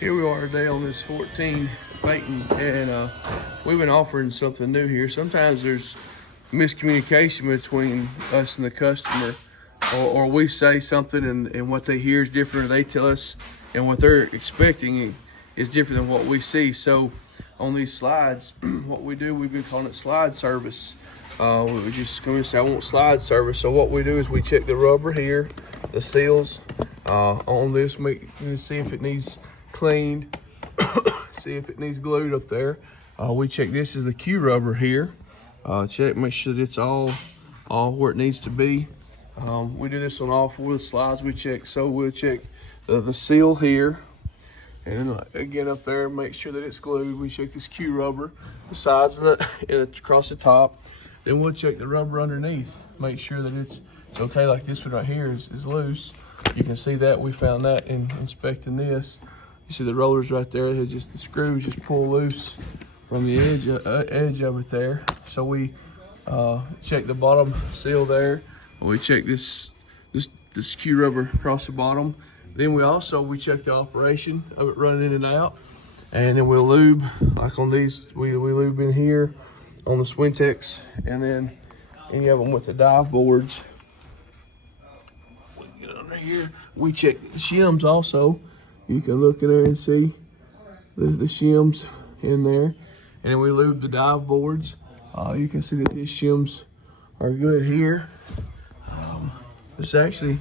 Here we are today on this 14 Phaeton, and we've been offering something new here. Sometimes there's miscommunication between us and the customer, or we say something and what they hear is different, or they tell us and what they're expecting is different than what we see. So on these slides, what we do, we've been calling it slide service. We just come in and say, I want slide service. So what we do is we check the rubber here, the seals on this, see if it needs cleaned, see if it needs glued up there. We check this is the Q rubber here. Check, make sure that it's all where it needs to be. We do this on all four of the slides we check. So we'll check the seal here, and then again up there, make sure that it's glued. We check this Q rubber, the sides and across the top. Then we'll check the rubber underneath, make sure that it's okay. Like this one right here is loose. You can see that we found that in inspecting this. You see the rollers right there, the screws just pull loose from the edge of it there. So we check the bottom seal there. We check this Q rubber across the bottom. Then we check the operation of it running in and out. And then we'll lube, like on these, we lube in here on the Swintex, and then any of them with the dive boards. We get under here. We check the shims also. You can look in there and see the shims in there. And then we lube the dive boards. You can see that these shims are good here. This actually,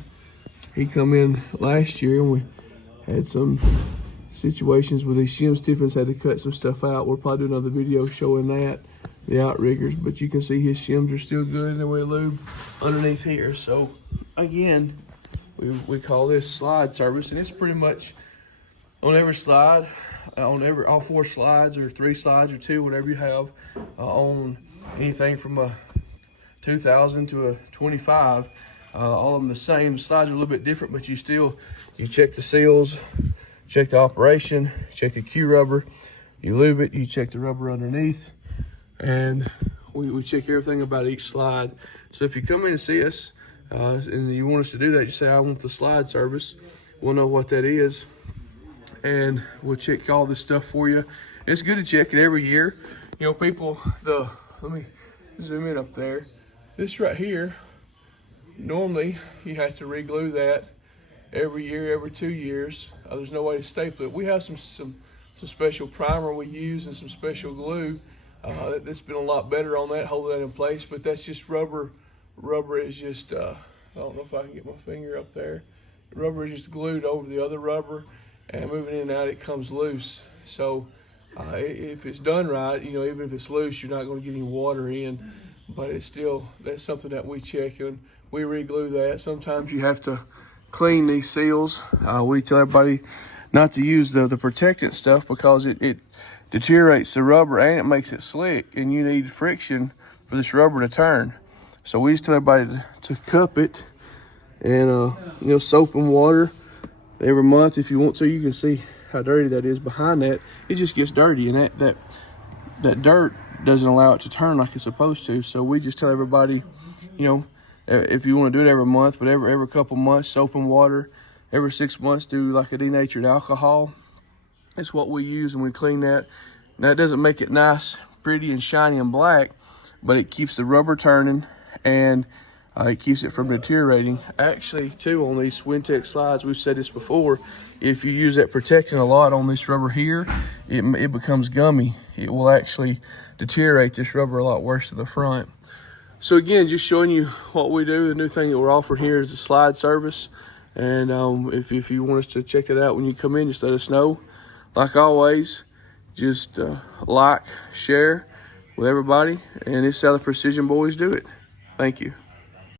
he come in last year and we had some situations where these shims Tiffany's had to cut some stuff out. We'll probably do another video showing that, the outriggers, but you can see his shims are still good, and then we lube underneath here. So again, we call this slide service, and it's pretty much on every slide, all four slides or three slides or two, whatever you have, on anything from a 2000 to a 25. All of them the same. The slides are a little bit different, but you check the seals, check the operation, check the Q rubber, you lube it, you check the rubber underneath, and we check everything about each slide. So if you come in and see us and you want us to do that, you say, I want the slide service. We'll know what that is, and we'll check all this stuff for you. And it's good to check it every year. You know, people, let me zoom in up there. This right here, normally you have to re-glue that every year, every 2 years. There's no way to staple it. We have some special primer we use and some special glue. It's been a lot better on that, holding that in place, but that's just rubber. Rubber is just, I don't know if I can get my finger up there. Rubber is just glued over the other rubber, and moving in and out, it comes loose. So if it's done right, you know, even if it's loose, you're not going to get any water in, but it's still, that's something that we check, and we re-glue that. Sometimes you have to clean these seals. We tell everybody not to use the protectant stuff because it deteriorates the rubber and it makes it slick, and you need friction for this rubber to turn. So we just tell everybody to cup it and you know, soap and water every month if you want to. You can see how dirty that is behind that. It just gets dirty, and that dirt doesn't allow it to turn like it's supposed to. So we just tell everybody, you know, if you want to do it every month, but every couple months, soap and water. Every 6 months, do like a denatured alcohol. It's what we use, and we clean that. Now, it doesn't make it nice, pretty, and shiny and black, but it keeps the rubber turning, and it keeps it from deteriorating. Actually, too, on these Swintex slides, we've said this before, if you use that protectant a lot on this rubber here, it becomes gummy. It will actually deteriorate this rubber a lot worse to the front. So again, just showing you what we do. The new thing that we're offering here is the slide service. And if you want us to check it out when you come in, just let us know. Like always, just like, share with everybody. And it's how the Precision Boys do it. Thank you.